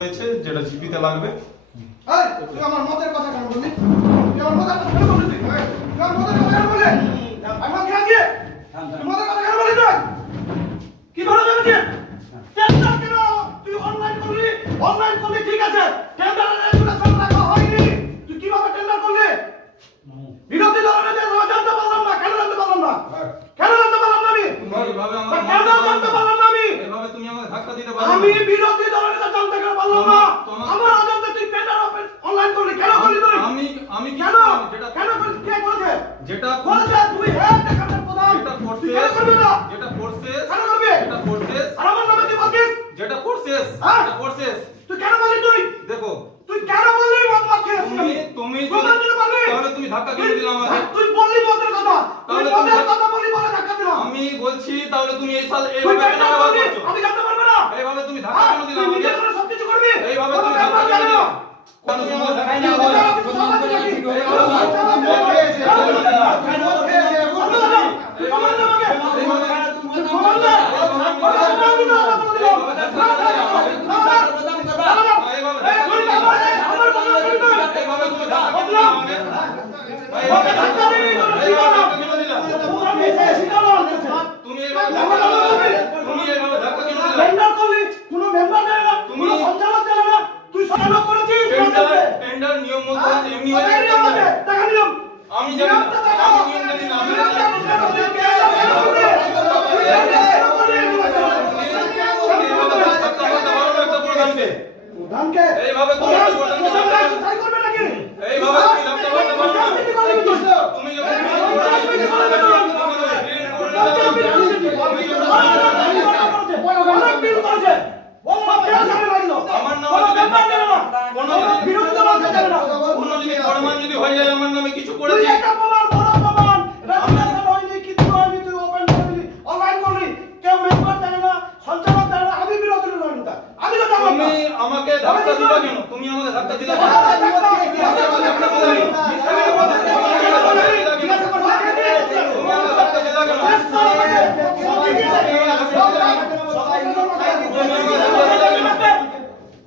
হয়েছে, যেটা জিপিতে লাগবে? কি বলে ভেবেছিস? টেন্ডার? তুই অনলাইন করলি? অনলাইন করলি, ঠিক আছে রাখা হয়নি। তুই কীভাবে টেন্ডার করলি? বিরোধী দলের নেতা হিসেবে জানতে পারলাম না। কেন জানতে পারলাম না? কেন জানতে পারলাম না আমি? এইভাবে তা আমাকে কেন জানতে পারলাম না আমি? এইভাবে তুমি আমাকে ধাক্কা দিতে পারো আমি বিরোধী দলের নেতা জানতে কেন পারলাম না? তোমার- আমার অজান্তে তুই টেন্ডার অনলাইন করলি কেন করলি তুই আমি আমি কি কেন করলাম? যেটা কেন করেছিস? কে করেছে যেটা করেছে তুই হেড দেখানোর প্রধান যেটা করবি না যেটা ফোর্সেস কেন করবি যেটা ফোর্সেস আর আমার নামে কি বলছিস যেটা ফোর্সেস হ্যাঁ? যেটা ফোর্সেস তুই কেন বললি তুই দেখো তুই কেন বললি মদ মদ খেয়েছিস তুমি তুমি তাহলে তুমি ধাক্কা কেন দিলে আমাকে তুই বললি মদের কথা তাহলে তুমি কথা বললি বলে ধাক্কা দিলাম আমি বলছি তাহলে তুমি এই সাল এইভাবে কেন ব্যবহার করছ আমি জানতে পারব না এইভাবে তুমি ধাক্কা হ্যাঁ? কেন দিলে আমাকে নিজের করে সবকিছু করবি এইভাবে তুমি ধাক্কা কেন দিলে না। কেন তুমি আমাকে ধাক্কা তুই কেন নিজের দিলে? করে সমাজ না। এইভাবে এই, তুই বাবা, এই, আমার কথা শুনবি তুই? এইভাবে তুমি ধাক্কা কেন দিলে বললাম। আমাকে? ওকে ধাক্কা দিবি, তোকে এইভাবে শিখালাম। ধাক্কা কেন দিলে? তোকে আমি শিখালাম। তুমি এইভাবে ধাক্কা কেন দিলে? তুমি এইভাবে ধাক্কা কেন দিলে? মেম্বার করলি, কোনো মেম্বার দেয় না, তুমি- কোনো সঞ্চালক দেয় না। তুই সঞ্চালক করেছিস, টেন্ডার সঞ্চালক। টেন্ডার নিয়ম মতো হ্যাঁ? হচ্ছে, এমনি কোথায় হয়েছে নিয়ম আছে? টেন্ডার। দেখা নিয়ম। আমি জানি না, নিয়মটা দেখা। আমি নিয়ম জানি না, আমি নিয়ম জানি না। কেন করলি? তুই কেন করলি? তুই কেন করলি? এইভাবে ধাক্কা মারতে পারো না একটা প্রধানকে। প্রধানকে? এইভাবে তুমি প্রধান- একটা প্রধানকে প্রধান ধাক্কা তাই করবে নাকি? এইভাবে তুমি ধাক্কা মারতে পারো না। পঞ্চায়েত করবি তুই? তুমি যখন পঞ্চায়েত করবি তুই? পঞ্চায়েত করবি তুই? অনেক বিল করেছে। ও সব কেন জানে না এগুলো? আমার নামে কোনো যদি- ব্যাপার জানে না। কোনো কোনো যদি- বিরোধী দল আছে জানে না। অন্য যদি প্রমাণ যদি হয়ে যায় আমার নামে কিছু তুই করেছি একটা প্রমাণ, বড় প্রমাণ। registration হয়নি, কিছু হয়নি, তুই open করলি, online করলি। কেউ member জানে না, সঞ্চালক জানে তুমি আমাকে ধাক্কা দিবা কেন তুমি আমাকে ধাক্কা দিলে কেন? ধাক্কা, ধাক্কা, ধাক্কা, ধাক্কা বললি। তুমি আমাকে ধাক্কা দিলা কেন?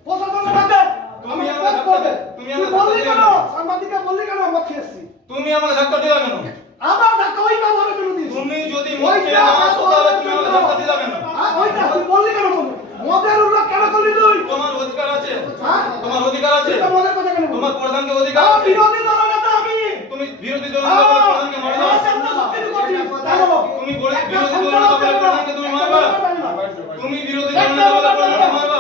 প্রশাসনের হাতে। তুমি আমি আমাকে করবে। তুমি তুই আমাকে বললি ধাক্কা কেন? দিলে। সাংবাদিককে বললি কেন? আমরা খেয়েছি। তুমি আমাকে ধাক্কা দিলা কেন আমার ধাক্কা ওই ব্যবহারে কেন দিয়েছিস? তুমি যদি খেয়ে না আসো তাহলে তুমি ধাক্কা দিলা কেন ওইটা তুই বললি কেন? মদের উল্লেখ কেন করলি তুই? তোমার অধিকার আছে হ্যাঁ? তোমার অধিকার আছে তুই মদের কথা কেন তোমার প্রধানকে অধিকার আমার আছে বিরোধী দলের নেতা আমি। তুমি বিরোধী দল হ্যাঁ, প্রধানকে আমার করছিস। দেখো, তুমি বলে বিরোধী দল সঞ্চালক বলে জানে না, প্রধানকে তুমি মারবা না। তুমি বিরোধী দল একটা বলে member প্রধানকে মারবা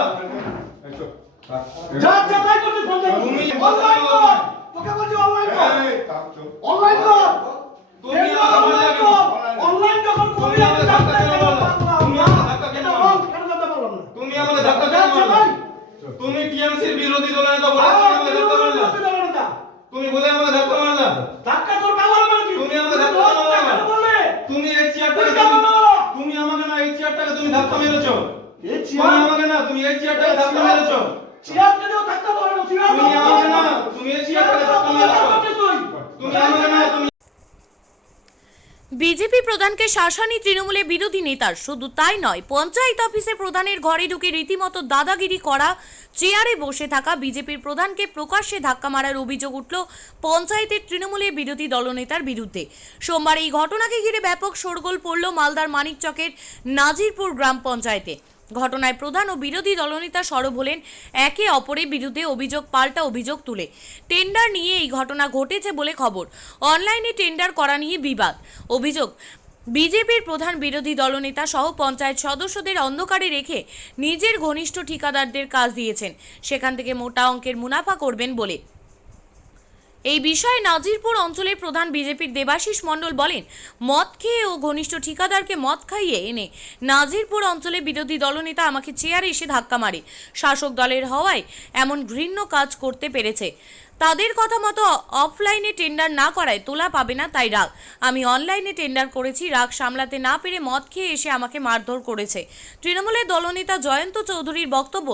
যা যা তাই পঞ্চায়েত। তুমি অনলাইন কর। বলছি অনলাইন কর। অনলাইন কর। তুমি অনলাইন কর। অনলাইন যখন করবি আমি জানতে না। তুমি আমাকে ধাক্কা পারলাম না? তুমি টিএমসির বিরোধী দলের নেতা বলে আমাকে ধাক্কা দলের নেতা। তুমি বলে আমাকে ধাক্কা মারলা ধাক্কা তোর ব্যবহার মানে কি? তুমি আমাকে ধাক্কা কেন মারলা? তুমি এই চেয়ারটাকে তুমি আমাকে না এই চেয়ারটাকে তুমি ধাক্কা মেরেছো এই চেয়ার আমাকে না তুমি এই চেয়ারটাকে ধাক্কা মেরেছো চেয়ার যদিও ধাক্কা ধরে না, তুমি আমাকে না তুমি এই চেয়ার চেয়ারটাকে বিজেপি প্রধানকে শাসানি তৃণমূলের বিরোধী নেতার, শুধু তাই নয়, পঞ্চায়েত অফিসে প্রধানের ঘরে ঢুকে রীতিমতো দাদাগিরি করা, চেয়ারে বসে থাকা বিজেপির প্রধানকে প্রকাশ্যে ধাক্কা মারার অভিযোগ উঠল পঞ্চায়েতের তৃণমূলের বিরোধী দলনেতার বিরুদ্ধে। সোমবার এই ঘটনাকে ঘিরে ব্যাপক শোরগোল পড়ল মালদার মানিকচকের নাজিরপুর গ্রাম পঞ্চায়েতে। ঘটনায় প্রধান ও বিরোধী দলনেতা সরব হলেন একে অপরের বিরুদ্ধে অভিযোগ, পাল্টা অভিযোগ তুলে। টেন্ডার নিয়ে এই ঘটনা ঘটেছে বলে খবর। অনলাইনে টেন্ডার করা নিয়ে বিবাদ। অভিযোগ, বিজেপির প্রধান বিরোধী দলনেতা সহ পঞ্চায়েত সদস্যদের অন্ধকারে রেখে নিজের ঘনিষ্ঠ ঠিকাদারদের কাজ দিয়েছেন। সেখান থেকে মোটা অঙ্কের মুনাফা করবেন বলে এই বিষয়ে নাজিরপুর অঞ্চলের প্রধান বিজেপির দেবাশিস মণ্ডল বলেন, মদ খেয়ে ও ঘনিষ্ঠ ঠিকাদারকে মদ খাইয়ে এনে নাজিরপুর অঞ্চলে বিরোধী দলনেতা আমাকে চেয়ারে এসে ধাক্কা মারে। শাসক দলের হওয়ায় এমন ঘৃণ্য কাজ করতে পেরেছে। তাদের কথা মতো অফলাইনে টেন্ডার না করায় তোলা পাবে না তাই রাগ। আমি অনলাইনে টেন্ডার করেছি, রাগ সামলাতে না পেরে মদ খেয়ে এসে আমাকে মারধর করেছে। তৃণমূলের দলনেতা জয়ন্ত চৌধুরীর বক্তব্য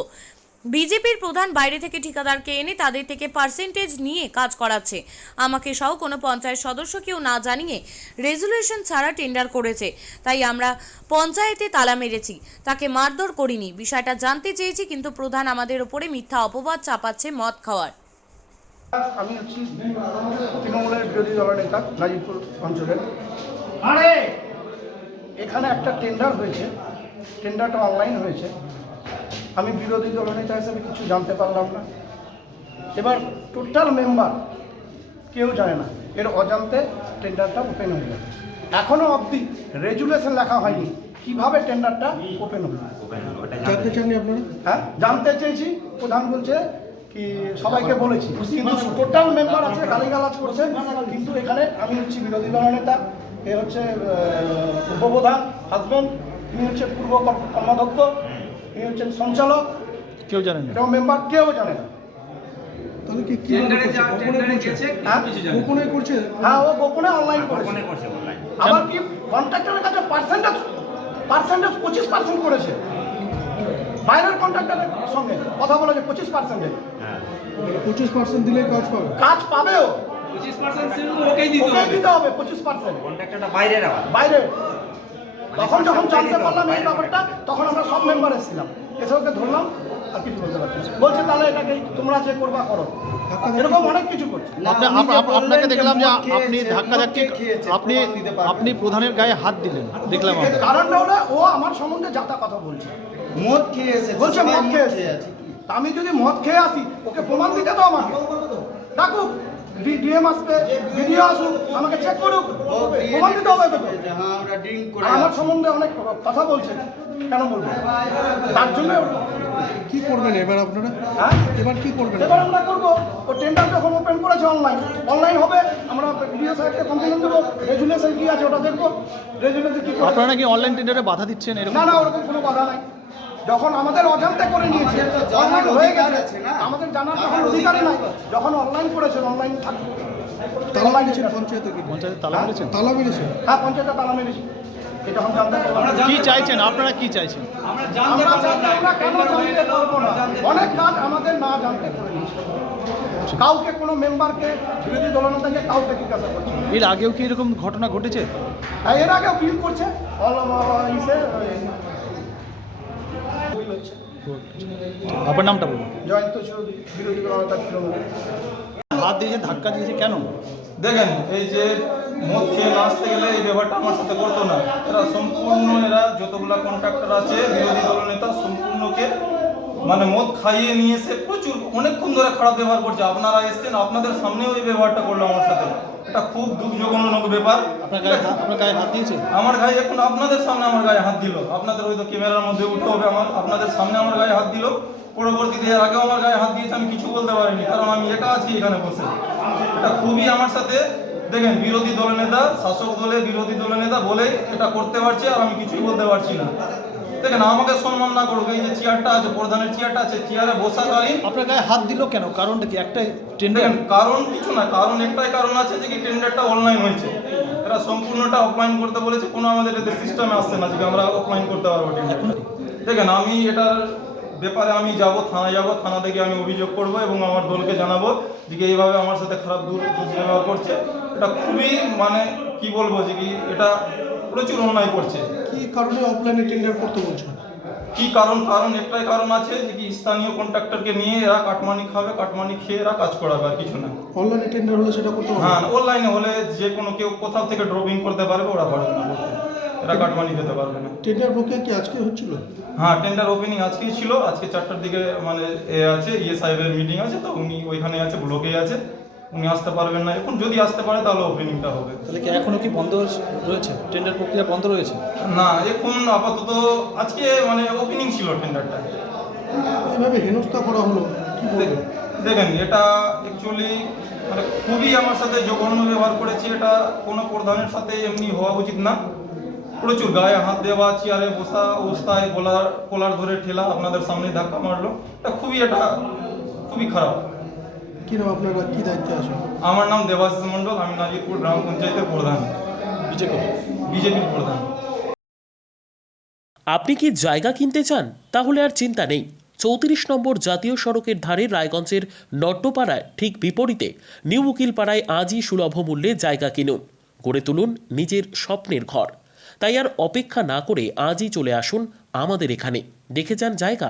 বিজেপির প্রধান বাইরে থেকে ঠিকাদারকে এনে তাদের থেকে পার্সেন্টেজ নিয়ে কাজ করাচ্ছে। আমাকে সহ কোনো পঞ্চায়েত সদস্যকেও না জানিয়ে রেজুলেশন ছাড়া টেন্ডার করেছে। তাই আমরা পঞ্চায়েতে তালা মেরেছি। তাকে মারধর করিনি। বিষয়টা জানতে চেয়েছি কিন্তু প্রধান আমাদের ওপরে মিথ্যা অপবাদ চাপাচ্ছে মদ খাওয়ার। আমি হচ্ছি তৃণমূলের বিরোধী দলের নেতা গাজীপুর অঞ্চলের এখানে একটা টেন্ডার হয়েছে। টেন্ডারটা অনলাইন হয়েছে। আমি বিরোধী দলনেতা হিসেবে কিছু জানতে পারলাম না। এবার টোটাল মেম্বার কেউ জানে না। এর অজান্তে টেন্ডারটা ওপেন হয়ে গেছে এখনও অবধি রেজুলেশন লেখা হয়নি। কীভাবে টেন্ডারটা ওপেন হলো? জানতে চাননি আপনারা? হ্যাঁ জানতে চেয়েছি। প্রধান বলছে কি সবাইকে বলেছি। কিন্তু টোটাল মেম্বার আছে গালিগালাজ করছে। কিন্তু এখানে আমি হচ্ছি বিরোধী দল নেতা। এ হচ্ছে উপপ্রধান হাজবেন্ড ইনি হচ্ছে পূর্ব কর- কর্মাধ্যক্ষ। ইনি হচ্ছেন সঞ্চালক? কেউ জানেন না। এরকম মেম্বার কেউ জানে না। তাহলে কি কি টেন্ডারে যা হ্যাঁ। গোপনে করছে? হ্যাঁ ও গোপনে অনলাইন করেছে। আবার কি কন্ট্রাক্টরের কাছে পার্সেন্টেজ পার্সেন্টেজ পঁচিশ পার্সেন্ট করেছে? বাইরের কন্ট্রাক্টরের সঙ্গে কথা বলেছে পঁচিশ পার্সেন্টেজ পঁচিশ পার্সেন্ট দিলে কাজ পাবে? কাজ পাবেও। 25% ছিল, ওকেই দিতে হবে। পঁচিশ পার্সেন্ট কন্ট্রাক্টরটা বাইরের আবার। বাইরে তখন যখন জানতে পারলাম এই ব্যাপারটা তখন আমরা সব মেম্বার এসেছিলাম। এসে ওকে ধরলাম আর কিছু বলতে পারছি বলছে তাহলে এটাকে তোমরা যে করবা করো। এরকম অনেক কিছু করছে। আপনি- আপ- আপ- আপনাকে দেখলাম যে আপনি ধাক্কা ধাক্কি আপনি আপনি প্রধানের গায়ে হাত দিলেন দেখলাম এর আমরা। কারণটা হলো ও আমার সম্বন্ধে যাতা কথা বলছে। মদ খেয়ে বলছে মদ খেয়ে। আমি যদি মদ খেয়ে আসি ওকে প্রমাণ দিতে তো আমাকে। ডাকুক। ডিএম আসবে ভিডিও আসুক আমাকে চেক করুক প্রমাণ দিতে হবে তো হ্যাঁ আমরা সম্বন্ধে অনেক কথা বলছে কেন বলব? তার জন্য কি করবেন এবার আপনারা? হ্যাঁ? এবার কি করবেন? এবার আমরা করব ও টেন্ডার যখন ওপেন করেছে অনলাইন অনলাইন হবে আমরা ভিডিও সাইটকে কমপ্লেন দেবো রেজুলেশন কি আছে ওটা দেখব। রেজুলেশন কি আপনারা নাকি অনলাইন টেন্ডারে বাধা দিচ্ছেন এরকম? না না ওরকম কোনো বাধা নাই। যখন আমাদের অজান্তে করে নিয়েছে অনলাইন হয়ে গেছে। আমাদের জানার তখন অধিকারই নাই। যখন অনলাইন করেছেন অনলাইন থাকবে। তালা মেরেছেন পঞ্চায়েতে কি? পঞ্চায়েতে তালা মেরেছেন? তালা মেরেছেন? হ্যাঁ পঞ্চায়েতে তালা মেরেছি। এটা যখন জানতে পারলাম আমরা কি চাইছেন? আপনারা কি চাইছেন? আমরা জানতে আমরা পারলাম জানতে না, কেন জানতে পারব না? অনেক কাজ আমাদের না জানতে করে কাউকে কোনো মেম্বারকে বিরোধী দলনেতাকে কাউকে জিজ্ঞাসা করছে এর আগেও কি এরকম ঘটনা ঘটেছে? আর এর আগেও বিল করছে। অল ইসে বিল হচ্ছে আপনার নামটা বলুন। জয়ন্ত চৌধুরী বিরোধী দলনেতা তৃণমূল। হাত দিয়েছে ধাক্কা দিয়েছে কেন? দেখেন এই যে মদ খেয়ে নাচতে গেলে এই ব্যাপারটা আমার সাথে করতো না। এরা সম্পূর্ণ এরা যতগুলা কন্ট্রাক্টর আছে বিরোধী দলনেতা সম্পূর্ণকে মানে মদ খাইয়ে নিয়ে এসে প্রচুর অনেকক্ষণ ধরে খারাপ ব্যবহার করছে। আপনারা এসছেন আপনাদের সামনেও এই ব্যবহারটা করল আমার সাথে। এটা খুব দুঃখজনক ব্যাপার। আপনার গায়ে হাত- আপনার গায়ে হাত দিয়েছে? আমার গায়ে এখন আপনাদের সামনে আমার গায়ে হাত দিল। আপনাদের হয়তো ক্যামেরার মধ্যে উঠে হবে আমার আপনাদের সামনে আমার গায়ে হাত দিল। পরবর্তীতে এর আগেও আমার গায়ে হাত দিয়েছে আমি কিছু বলতে পারিনি কারণ আমি একা আছি এখানে বসে। এটা খুবই আমার সাথে দেখেন বিরোধী দলের নেতা শাসক দলে বিরোধী দলের নেতা বলে এটা করতে পারছে আর আমি কিছুই বলতে পারছি না। দেখেন আমাকে সম্মান না করুক এই যে চেয়ারটা আছে প্রধানের চেয়ারটা আছে চেয়ারে বসাকালীন আপনার গায়ে হাত দিল কেন? কারণটা কি? একটাই টেন্ডার কারণ কিছু না কারণ একটাই কারণ আছে যে কি টেন্ডারটা অনলাইন হয়েছে। এরা সম্পূর্ণটা অফলাইন করতে বলেছে কোনো আমাদের এদের সিস্টেমে আসছে না যে আমরা অফলাইন করতে পারব টেন্ডার দেখেন আমি এটার ব্যাপারে আমি যাব থানায় যাব থানা থেকে আমি অভিযোগ করব এবং আমার দলকে জানাব যে কি এইভাবে আমার সাথে খারাপ দূর দুর্ব্যবহার করছে। এটা খুবই মানে কি বলব যে কি এটা প্রচুর অন্যায় করছে। কি কারণে অফলাইনে টেন্ডার করতে বলছেন কি কারণ? কারণ একটাই কারণ আছে যে কি স্থানীয় কন্ট্রাক্টরকে নিয়ে এরা কাটমানি খাবে কাটমানি খেয়ে এরা কাজ করাবে আর কিছু না। অনলাইনে টেন্ডার হলে সেটা করতে হবে হ্যাঁ অনলাইনে হলে যে কোনো কেউ কোথাও থেকে ড্রপিং করতে পারবে ওরা পারবে না। এরা কাটমানি খেতে পারবে না। টেন্ডার প্রক্রিয়া কি আজকে হচ্ছিল? হ্যাঁ টেন্ডার ওপেনিং আজকেই ছিল। আজকে চারটার দিকে মানে এ আছে ইয়ে সাহেবের মিটিং আছে তো উনি ওইখানে আছে ব্লকে আছে। উনি আসতে পারবেন না। এখন যদি আসতে পারে তাহলে ওপেনিংটা হবে। তাহলে কি এখনও কি বন্ধ রয়েছে? টেন্ডার প্রক্রিয়া বন্ধ রয়েছে? না এখন আপাতত আজকে মানে ওপেনিং ছিল টেন্ডারটা এভাবে হেনস্থা করা হলো দেখেন এটা অ্যাকচুয়ালি মানে খুবই আমার সাথে জঘন্য ব্যবহার করেছে। এটা কোনো প্রধানের সাথে এমনি হওয়া উচিত না। প্রচুর গায়ে হাত দেওয়া চেয়ারে বসা অবস্থায় গলার কলার ধরে ঠেলা আপনাদের সামনে ধাক্কা মারলো। এটা খুবই এটা খুবই খারাপ। কি নাম আপনারা কি দায়িত্বে আছেন আমার নাম দেবাশিস মণ্ডল আমি নাজিরপুর গ্রাম পঞ্চায়েতের প্রধান। বিজেপি। বিজেপির প্রধান। আপনি কি জায়গা কিনতে চান? তাহলে আর চিন্তা নেই। চৌত্রিশ নম্বর জাতীয় সড়কের ধারে রায়গঞ্জের নট্টপাড়ায় ঠিক বিপরীতে নিউ উকিলপাড়ায় আজই সুলভ মূল্যে জায়গা কিনুন। গড়ে তুলুন নিজের স্বপ্নের ঘর। তাই আর অপেক্ষা না করে আজই চলে আসুন আমাদের এখানে। দেখে যান জায়গা।